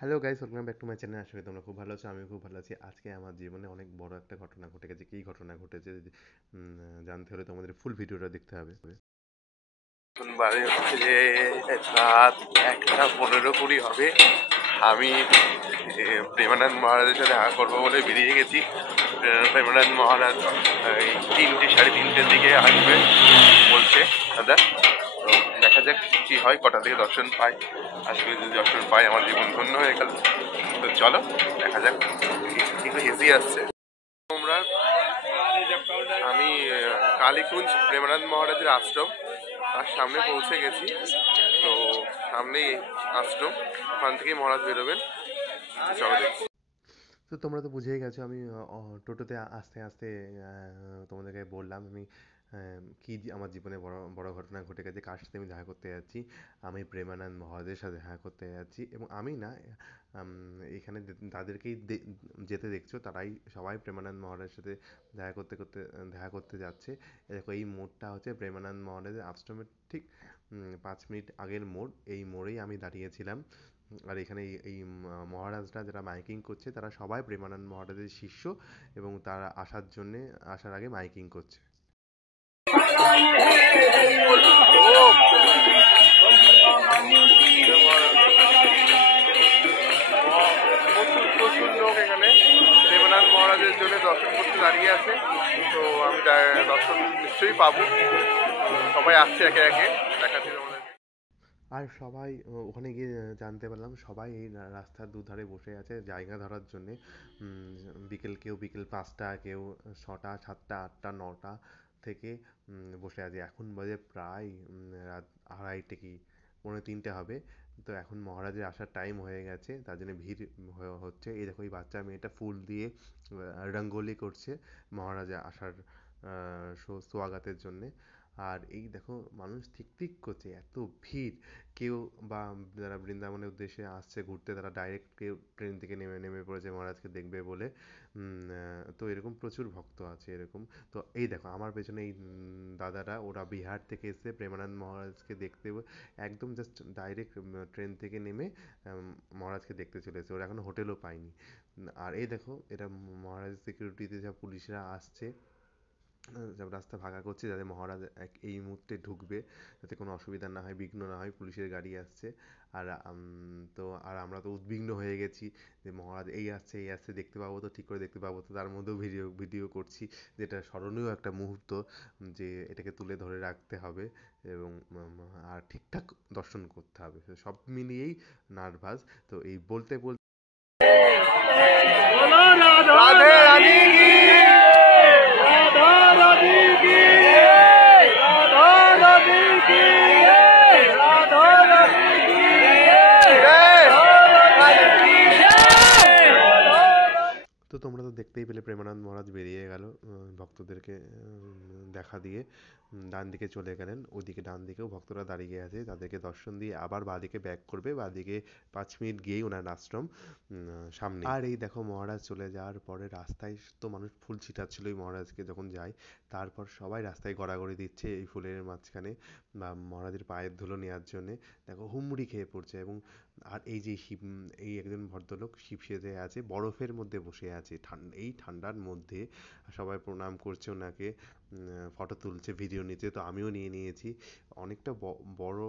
Hello guys, welcome back to my channel. আশা করি তোমরা খুব ভালো আছো, আমিও খুব ভালো আছি। আজকে আমার জীবনে অনেক বড় একটা ঘটনা ঘটে গেছে। কী ঘটনা ঘটেছে জানতে হলে তোমাদের ফুল ভিডিওটা দেখতে হবে। এখন বাজে হচ্ছে যে রাত 1:15-20 হবে। আমি প্রেমানন্দ মহারাজের সাথে দেখা করবো বলে বেরিয়ে গেছি। প্রেমানন্দ মহারাজ এই 3টে 3:30-এর দিকে আসবে বলছে দাদা। তো দেখা যাক কি হয়, কটা থেকে দর্শন পাই। আজকে যদি দর্শন পাই আমার জীবন ধন্য হয়ে গেল। তো চলো দেখা যাক। একটু হেসি আসছে তোমরা। আমি কালীকুঞ্জ প্রেমানন্দ মহারাজের আশ্রম তার সামনে পৌঁছে গেছি। তো সামনেই আশ্রম, ওখান থেকেই মহারাজ বেরোবেন। তো চলো দেখি। তো তোমরা তো বুঝেই গেছো, আমি টোটোতে আস্তে আস্তে তোমাদেরকে বললাম আমি আমার জীবনে বড় বড় ঘটনা ঘটে গেছে, কার সাথে আমি দেখা করতে যাচ্ছি। আমি প্রেমানন্দ মহারাজের সাথে দেখা করতে যাচ্ছি, এবং আমি না আম, এখানে তাদেরকেই যেতে দেখছো, তারাই সবাই প্রেমানন্দ মহারাজের সাথে দেখা করতে যাচ্ছে। দেখো, এই মোড়টা হচ্ছে প্রেমানন্দ মহারাজের আশ্রমের ঠিক 5 মিনিট আগের মোড়। এই মোড়েই আমি দাঁড়িয়েছিলাম। আর এখানে এই মহারাজরা যারা মাইকিং করছে তারা সবাই প্রেমানন্দ মহারাজের শিষ্য, এবং তারা আসার আগে মাইকিং করছে। প্রচুর প্রচুর লোক এখানে প্রেমানন্দ মহারাজের জন্য দর্শন করতে দাঁড়িয়ে আছে। তো আমি দর্শন নিশ্চয়ই পাবো। সবাই আসছে একে একে, দেখাচ্ছি তোমাদেরকে। আর সবাই ওখানে গিয়ে জানতে পারলাম সবাই এই রাস্তার দুধারে বসে আছে জায়গা ধরার জন্যে। কেউ বিকেল 5টা, কেউ 6টা, 7টা, 8টা, 9টা থেকে বসে আছে। এখন বাজে প্রায় রাত 2:30 কি 2:45 হবে। তো এখন মহারাজের আসার টাইম হয়ে গেছে, তার জন্য ভিড় হচ্ছে। এই দেখো, এই বাচ্চা মেয়েটা ফুল দিয়ে রঙ্গোলি করছে মহারাজা আসার সোয়াগাতের জন্যে। আর এই দেখো, মানুষ ঠিক ঠিক করছে, এত ভিড়। কেউ বা যারা বৃন্দাবনের উদ্দেশ্যে আসছে ঘুরতে, তারা ডাইরেক্ট কেউ ট্রেন থেকে নেমে নেমে পড়েছে মহারাজকে দেখবে বলে। তো এরকম প্রচুর ভক্ত আছে এরকম। তো এই দেখো আমার পেছনে এই দাদারা, ওরা বিহার থেকে এসে প্রেমানন্দ মহারাজকে দেখতে একদম জাস্ট ডাইরেক্ট ট্রেন থেকে নেমে মহারাজকে দেখতে চলেছে। ওরা এখনো হোটেলও পায়নি। আর এই দেখো, এটা মহারাজের সিকিউরিটিতে যা পুলিশরা আসছে, সব রাস্তা ফাঁকা করছে যাতে মহারাজ এই মুহূর্তে ঢুকবে, যাতে কোনো অসুবিধা না হয়, বিঘ্ন না হয়। পুলিশের গাড়ি আসছে। আর আমরা তো উদ্বিগ্ন হয়ে গেছি যে মহারাজ এই আসছে, দেখতে পাবো তো, ঠিক করে দেখতে পাবো তো। তার মধ্যেও ভিডিও ভিডিও করছি, যেটা স্মরণীয় একটা মুহূর্ত, যে এটাকে তুলে ধরে রাখতে হবে, এবং আর ঠিকঠাক দর্শন করতে হবে। তো সব মিলিয়েই নার্ভাস। তো এই বলতে বলতে রাধে রাধে কি, রাধা রাধে কি, রাধা রাধে কি, রাধা রাধে কি, তো তোমরা তো দেখতেই পেলে, প্রেমানন্দ মহারাজ বেরিয়ে গেল ভক্তদেরকে দেখা দিয়ে। ডান দিকে চলে গেলেন। ওদিকে ডান দিকেও ভক্তরা দাঁড়িয়ে আছে, তাদেরকে দর্শন দিয়ে আবার বাঁদিকে ব্যাক করবে। বাঁদিকে 5 মিনিট গিয়েই ওনার আশ্রম সামনে। আর এই দেখো, মহারাজ চলে যাওয়ার পরে রাস্তায় তো মানুষ ফুল ছিটাচ্ছিল মহারাজকে যখন যায়। তারপর সবাই রাস্তায় গড়াগড়ি দিচ্ছে এই ফুলের মাঝখানে, বা মহারাজের পায়ের ধুলো নেওয়ার জন্যে। দেখো, হুমড়ি খেয়ে পড়ছে। এবং আর এই একজন ভদ্রলোক শিব সেজে আছে, বরফের মধ্যে বসে আছে এই ঠান্ডার মধ্যে। সবাই প্রণাম করছে ওনাকে, ফটো তুলছে, ভিডিও নিচ্ছে। তো আমিও নিয়ে নিয়েছি। অনেকটা বড়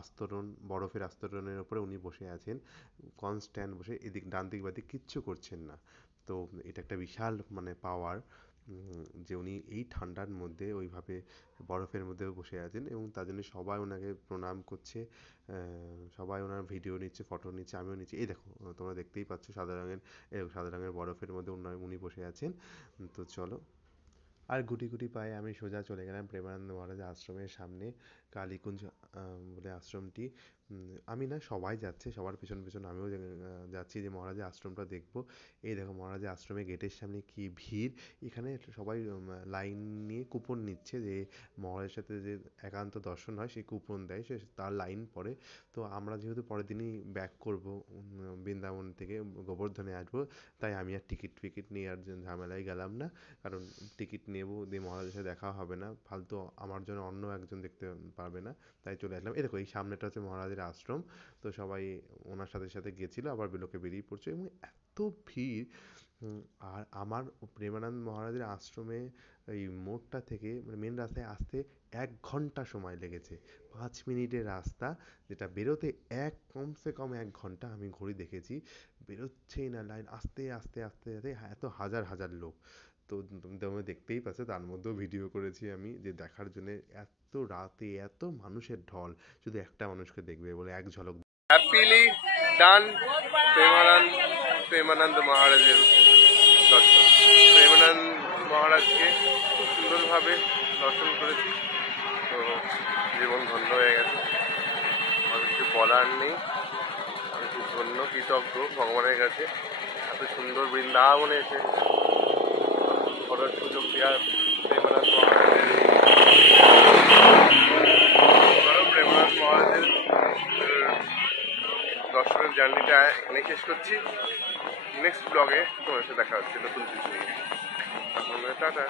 আস্তরণ, বরফের আস্তরণের উপরে উনি বসে আছেন, কনস্ট্যান্ট বসে, এদিক ডান দিক বাদিক কিচ্ছু করছেন না। তো এটা একটা বিশাল মানে পাওয়ার, যে উনি এই ঠান্ডার মধ্যে ওইভাবে বরফের মধ্যেও বসে আছেন, এবং তার জন্য সবাই ওনাকে প্রণাম করছে। সবাই ওনার ভিডিও নিচ্ছে, ফটো নিচ্ছে, আমিও নিচ্ছি। এই দেখো, তোমরা দেখতেই পাচ্ছ সাদা রঙের বরফের মধ্যে উনি বসে আছেন। তো চলো। আর গুটি গুটি পায়ে আমি সোজা চলে গেলাম প্রেমানন্দ মহারাজের আশ্রমের সামনে। কালীকুঞ্জ বলে আশ্রমটি। আমি না, সবাই যাচ্ছে, সবার পেছন পেছন আমিও যাচ্ছি, যে মহারাজের আশ্রমটা দেখবো। এই দেখো, মহারাজের আশ্রমের গেটের সামনে কি ভিড়! এখানে সবাই লাইন নিয়ে কুপন নিচ্ছে, যে মহারাজের সাথে যে একান্ত দর্শন হয় সেই কুপন দেয়, তার লাইন পড়ে। তো আমরা যেহেতু পরের দিনই ব্যাক করবো, বৃন্দাবন থেকে গোবর্ধনে আসবো, তাই আমি আর টিকিট ফিকিট নিয়ে আর ঝামেলায় গেলাম না। কারণ টিকিট নেব দিয়ে মহারাজের সাথে দেখা হবে না, ফালতু আমার জন্য অন্য একজন দেখতে পারবে না, তাই চলে আসলাম। এই দেখো এই সামনেটা হচ্ছে মহারাজের আশ্রম। তো সবাই ওনার সাথে সাথে গেছিলো, আবার বিলোকে বেরিয়ে পড়ছে এবং এত ভিড়। আর আমার প্রেমানন্দ মহারাজের আশ্রমে এই মোড়টা থেকে মানে মেন রাস্তায় আসতে 1 ঘন্টা সময় লেগেছে। 5 মিনিটের রাস্তা, যেটা বেরোতে কমসে কম 1 ঘন্টা। আমি ঘড়ি দেখেছি, বেরোচ্ছেই না লাইন, আস্তে আস্তে আস্তে আস্তে, এত হাজার হাজার লোক। তো তুমি দেখতেই পাচ্ছ, তার মধ্যেও ভিডিও করেছি আমি, যে দেখার জন্য এত রাতে এত মানুষের ঢল, শুধু একটা মানুষকে দেখবে বলে এক ঝলক। হ্যাপিলি ডান প্রেমানন্দ প্রেমানন্দ মহারাজের দর্শন। প্রেমানন্দ মহারাজকে খুব সুন্দরভাবে দর্শন করেছি। তো জীবন ধন্য হয়ে গেছে, আর কিছু বলার নেই। আমি খুব ধন্য, কৃতজ্ঞ ভগবানের কাছে এত সুন্দর বৃন্দাবনে এসে করার সুযোগ দেওয়ার প্রেমানন্দ মহারাজের। প্রেমানন্দ মহারাজের দর্শনের জার্নিটা এখানেই শেষ করছি। নেক্সট ব্লগে তোমার সাথে দেখা হচ্ছে নতুন কিছু নিয়ে। টাটা।